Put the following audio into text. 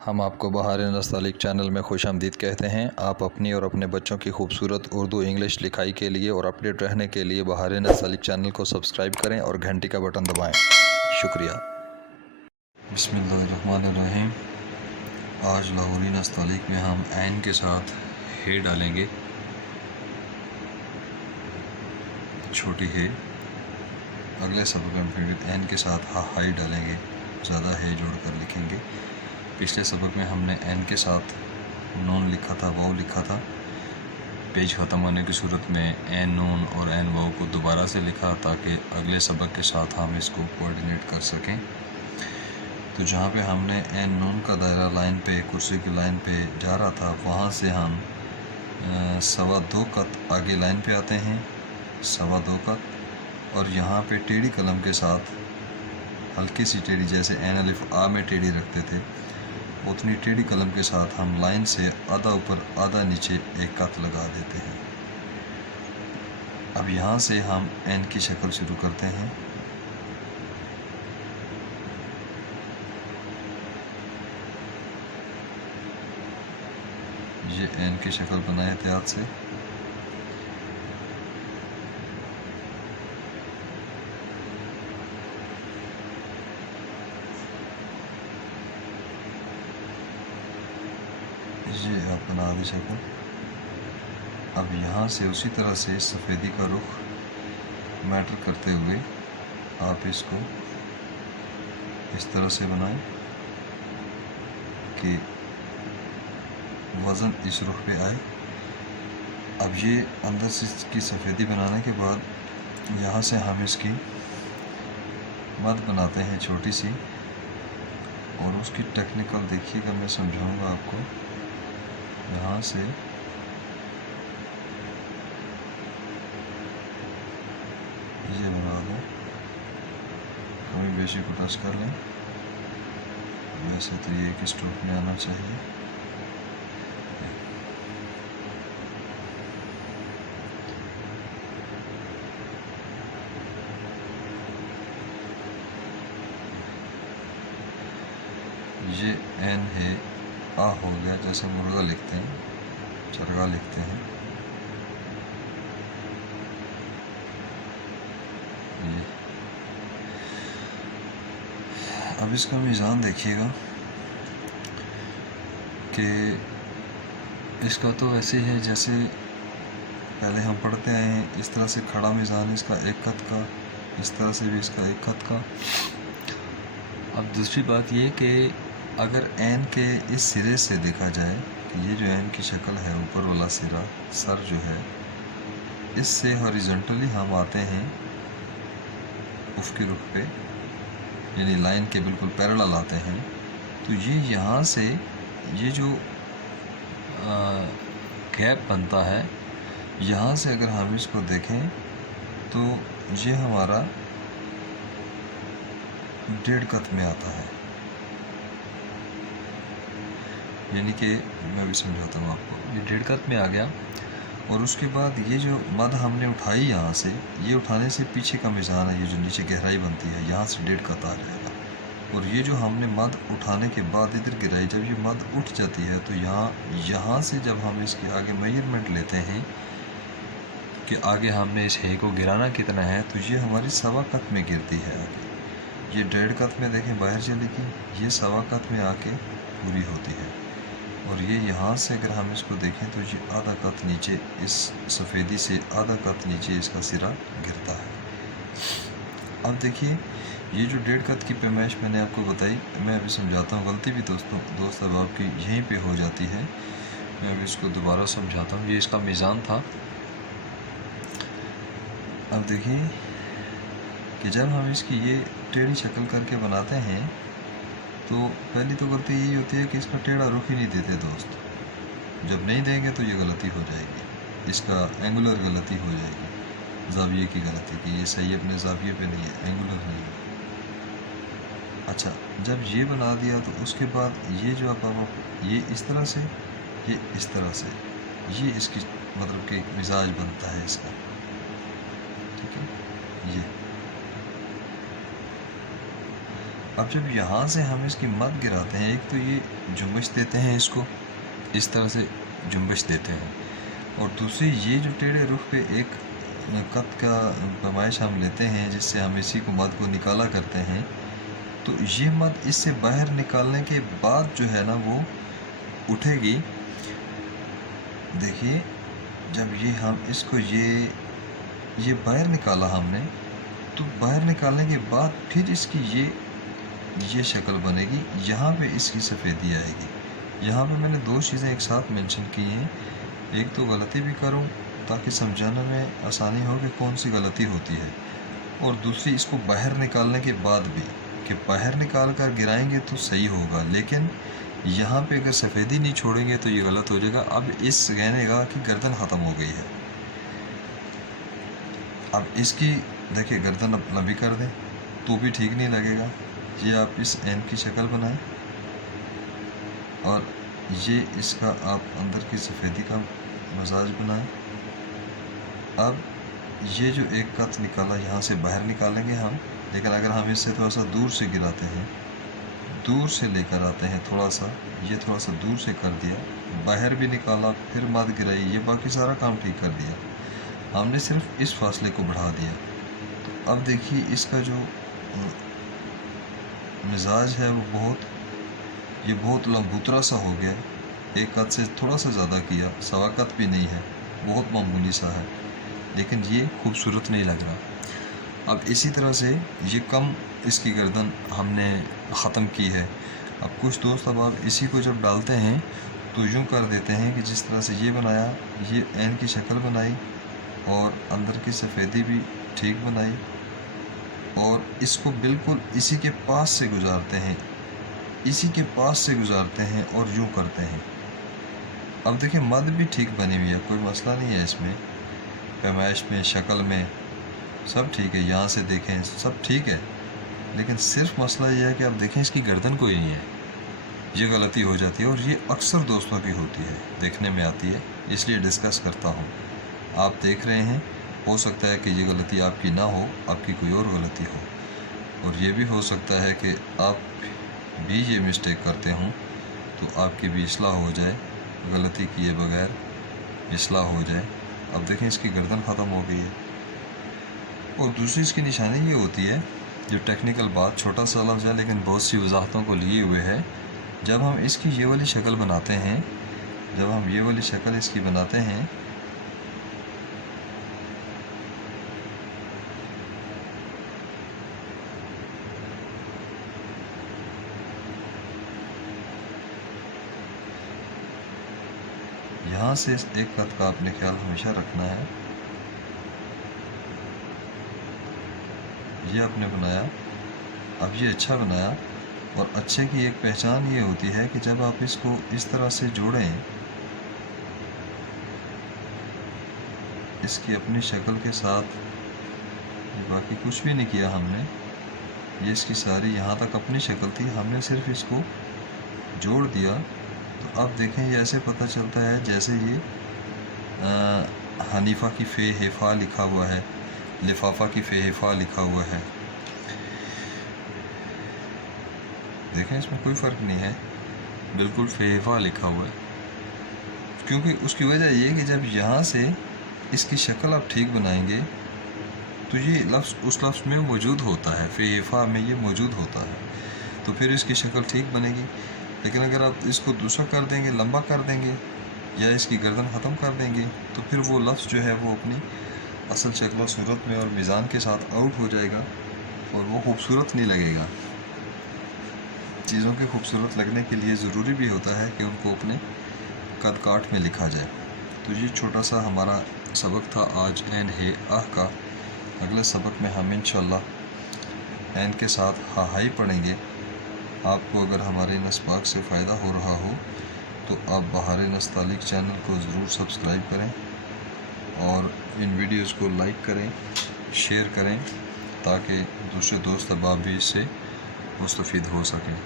ہم آپ کو بہار نستعلیق چینل میں خوش آمدید کہتے ہیں۔ آپ اپنی اور اپنے بچوں کی خوبصورت اردو انگلش لکھائی کے لیے اور اپڈیٹ رہنے کے لیے بہار نستعلیق چینل کو سبسکرائب کریں اور گھنٹی کا بٹن دبائیں۔ شکریہ۔ بسم اللہ الرحمن الرحیم۔ آج لاہوری نستعلیق میں ہم عین کے ساتھ ہے ڈالیں گے، چھوٹی ہے۔ اگلے سبق میں پھر عین کے ساتھ ہائی ڈالیں گے، زیادہ ہے جوڑ کر لکھیں گے۔ پچھلے سبق میں ہم نے عین کے ساتھ نون لکھا تھا، واو لکھا تھا۔ پیج ختم ہونے کی صورت میں عین نون اور عین واو کو دوبارہ سے لکھا تاکہ اگلے سبق کے ساتھ ہم اس کو کوآرڈینیٹ کر سکیں۔ تو جہاں پہ ہم نے عین نون کا دائرہ لائن پہ، کرسی کی لائن پہ جا رہا تھا، وہاں سے ہم 2.25 قط آگے لائن پہ آتے ہیں، 2.25 قط، اور یہاں پہ ٹیڑھی قلم کے ساتھ ہلکی سی ٹیڑھی، جیسے عین الف آ میں ٹیڑھی رکھتے تھے، اتنی ٹیڑھی قلم کے ساتھ ہم لائن سے آدھا اوپر آدھا نیچے 1 قط لگا دیتے ہیں۔ اب یہاں سے ہم عین کی شکل شروع کرتے ہیں۔ یہ عین کی شکل بنائے احتیاط سے۔ یہ آپ بنا دی شکل۔ اب یہاں سے اسی طرح سے سفیدی کا رخ میٹر کرتے ہوئے آپ اس کو اس طرح سے بنائیں کہ وزن اس رخ پہ آئے۔ اب یہ اندر سے اس کی سفیدی بنانے کے بعد یہاں سے ہم اس کی مد بناتے ہیں چھوٹی سی، اور اس کی ٹیکنیکل دیکھیے گا، میں سمجھاؤں گا آپ کو۔ یہاں سے یہ بنا دیں، کمی بیشی کو ٹچ کر لیں۔ ویسے تو یہ ایک اسٹروک میں آنا چاہیے۔ یہ عین ہے آ ہو گیا، جیسے مرغا لکھتے ہیں، چرغا لکھتے ہیں۔ اب اس کا میزان دیکھیے گا کہ اس کا تو ایسے ہی ہے جیسے پہلے ہم پڑھتے آئے ہیں، اس طرح سے کھڑا میزان اس کا 1 قط کا، اس طرح سے بھی اس کا 1 قط کا۔ اب دوسری بات یہ کہ اگر عین کے اس سرے سے دیکھا جائے کہ یہ جو عین کی شکل ہے، اوپر والا سرا، سر جو ہے، اس سے ہاریزونٹلی ہم آتے ہیں افقی رخ پہ، یعنی لائن کے بالکل پیرالل آتے ہیں، تو یہ یہاں سے یہ جو گیپ بنتا ہے، یہاں سے اگر ہم اس کو دیکھیں تو یہ ہمارا 1.5 قط میں آتا ہے۔ یعنی کہ میں بھی سمجھاتا ہوں آپ کو، یہ 1.5 قط میں آ گیا، اور اس کے بعد یہ جو مد ہم نے اٹھائی یہاں سے، یہ اٹھانے سے پیچھے کا میزان ہے، یہ جو نیچے گہرائی بنتی ہے، یہاں سے 1.5 قط آ جائے گا۔ اور یہ جو ہم نے مد اٹھانے کے بعد ادھر گرائی، جب یہ مد اٹھ جاتی ہے تو یہاں سے جب ہم اس کے آگے میجرمنٹ لیتے ہیں کہ آگے ہم نے اس ہے کو گرانا کتنا ہے، تو یہ ہماری 1.25 قط میں گرتی ہے آگے۔ یہ 1.5 قط میں دیکھیں باہر چلے گی، یہ 1.25 قط میں آ کے پوری ہوتی ہے۔ اور یہ یہاں سے اگر ہم اس کو دیکھیں تو یہ آدھا قط نیچے، اس سفیدی سے آدھا قط نیچے اس کا سرا گرتا ہے۔ اب دیکھیے، یہ جو 1.5 قط کی پیمائش میں نے آپ کو بتائی، میں ابھی سمجھاتا ہوں، غلطی بھی دوست احباب کی یہیں پہ ہو جاتی ہے، میں ابھی اس کو دوبارہ سمجھاتا ہوں۔ یہ اس کا میزان تھا۔ اب دیکھیے کہ جب ہم اس کی یہ ٹیڑھی شکل کر کے بناتے ہیں تو پہلی تو غلطی یہی ہوتی ہے کہ اس کا ٹیڑھا رخ ہی نہیں دیتے دوست۔ جب نہیں دیں گے تو یہ غلطی ہو جائے گی، اس کا اینگولر غلطی ہو جائے گی، زاویے کی غلطی، کہ یہ صحیح اپنے زاویے پہ نہیں ہے، اینگولر نہیں ہے۔ اچھا، جب یہ بنا دیا تو اس کے بعد یہ جو آپ یہ اس طرح سے، یہ اس طرح سے، یہ اس کی مطلب کہ مزاج بنتا ہے اس کا، ٹھیک ہے۔ یہ अब जब यहाँ से हम इसकी मद गिराते हैं, एक तो ये जुम्बश देते हैं, इसको इस तरह से जुम्बश देते हैं, और दूसरी ये जो टेढ़े रुख पे एक कत का पैमाइश हम लेते हैं जिससे हम इसी को मद को निकाला करते हैं, तो ये मद इससे बाहर निकालने के बाद जो है ना वो उठेगी। देखिए जब ये हम इसको ये बाहर निकाला हमने, तो बाहर निकालने के बाद फिर इसकी ये शक्ल बनेगी, यहाँ पे इसकी सफ़ेदी आएगी। यहाँ पे मैंने दो चीज़ें एक साथ मेंशन की हैं, एक तो गलती भी करूँ ताकि समझाने में आसानी हो कि कौन सी गलती होती है, और दूसरी इसको बाहर निकालने के बाद भी कि बाहर निकाल कर गिराएंगे तो सही होगा, लेकिन यहाँ पे अगर सफ़ेदी नहीं छोड़ेंगे तो ये गलत हो जाएगा। अब इस कहने का कि गर्दन ख़त्म हो गई है, अब इसकी देखिए गर्दन अब लंबी कर दें तो भी ठीक नहीं लगेगा। ये आप इस एन की शक्ल बनाएं और ये इसका आप अंदर की सफ़ेदी का मसाज बनाएं। अब ये जो एक कत निकाला यहाँ से बाहर निकालेंगे हम, लेकिन अगर हम इससे थोड़ा सा दूर से गिराते हैं, दूर से लेकर आते हैं थोड़ा सा, ये थोड़ा सा दूर से कर दिया, बाहर भी निकाला, फिर मद गिराई, ये बाकी सारा काम ठीक कर दिया, हमने सिर्फ इस फासले को बढ़ा दिया। तो अब देखिए इसका जो मिजाज है वो बहुत लंबूतरा सा हो गया, एक कत से थोड़ा सा ज़्यादा किया, सवा कत भी नहीं है, बहुत मामूली सा है, लेकिन ये खूबसूरत नहीं लग रहा। अब इसी तरह से ये कम इसकी गर्दन हमने ख़त्म की है। अब कुछ दोस्त अब आप इसी को जब डालते हैं तो यूँ कर देते हैं कि जिस तरह से ये बनाया, ये एन की शक्ल बनाई और अंदर की सफ़ेदी भी ठीक बनाई, और इसको बिल्कुल इसी के पास से गुजारते हैं, इसी के पास से गुजारते हैं और यूँ करते हैं। अब देखिए मद भी ठीक बनी हुई है, कोई मसला नहीं है इसमें, पैमाइश में, शक्ल में सब ठीक है, यहाँ से देखें सब ठीक है, लेकिन सिर्फ मसला ये है कि आप देखें इसकी गर्दन कोई नहीं है, ये गलती हो जाती है, और ये अक्सर दोस्तों की होती है, देखने में आती है, इसलिए डिस्कस करता हूँ। आप देख रहे हैं, हो सकता है कि ये गलती आपकी ना हो, आपकी कोई और गलती हो, और ये भी हो सकता है कि आप भी ये मिस्टेक करते हों, तो आपकी भी इस्लाह हो जाए, गलती किए बगैर इस्लाह हो जाए। अब देखें इसकी गर्दन ख़त्म हो गई है। और दूसरी इसकी निशानी ये होती है, जो टेक्निकल बात, छोटा सा लफ्ज़ है लेकिन बहुत सी वजाहतों को लिए हुए है, जब हम इसकी ये वाली शक्ल बनाते हैं, जब हम ये वाली शक्ल इसकी बनाते हैं, यहाँ से एक कत का आपने ख्याल हमेशा रखना है। ये आपने बनाया, अब ये अच्छा बनाया, और अच्छे की एक पहचान ये होती है कि जब आप इसको इस तरह से जोड़ें, इसकी अपनी शक्ल के साथ, बाकी कुछ भी नहीं किया हमने, ये इसकी सारी यहाँ तक अपनी शक्ल थी, हमने सिर्फ इसको जोड़ दिया। तो अब देखें ये ऐसे पता चलता है जैसे ये हनीफा की फ़े हेफ़ा लिखा हुआ है, लिफाफा की फ़े हेफ़ा लिखा हुआ है। देखें इसमें कोई फ़र्क नहीं है, बिल्कुल फ़े हेफ़ा लिखा हुआ है, क्योंकि उसकी वजह ये कि जब यहाँ से इसकी शक्ल आप ठीक बनाएंगे तो ये लफ्ज़ उस लफ्ज़ में मौजूद होता है, फ़े हेफ़ा में ये मौजूद होता है, तो फिर इसकी शक्ल ठीक बनेगी। लेकिन अगर आप इसको दूसरा कर देंगे, लंबा कर देंगे, या इसकी गर्दन ख़त्म कर देंगे, तो फिर वो लफ्ज़ जो है वो अपनी असल शक्ल सूरत में और मीज़ान के साथ आउट हो जाएगा, और वो खूबसूरत नहीं लगेगा। चीज़ों के खूबसूरत लगने के लिए ज़रूरी भी होता है कि उनको अपने कद काट में लिखा जाए। तो ये छोटा सा हमारा सबक था आज एन हे आह का। अगले सबक में हम इंशाअल्लाह एन के साथ हा हाई पढ़ेंगे। आपको अगर हमारे नस्पाक से फ़ायदा हो रहा हो तो आप बहार नस्तालिक चैनल को ज़रूर सब्सक्राइब करें, और इन वीडियोज़ को लाइक करें, शेयर करें, ताकि दूसरे दोस्त अहबाब भी इससे मुस्तफ़ीद हो सकें।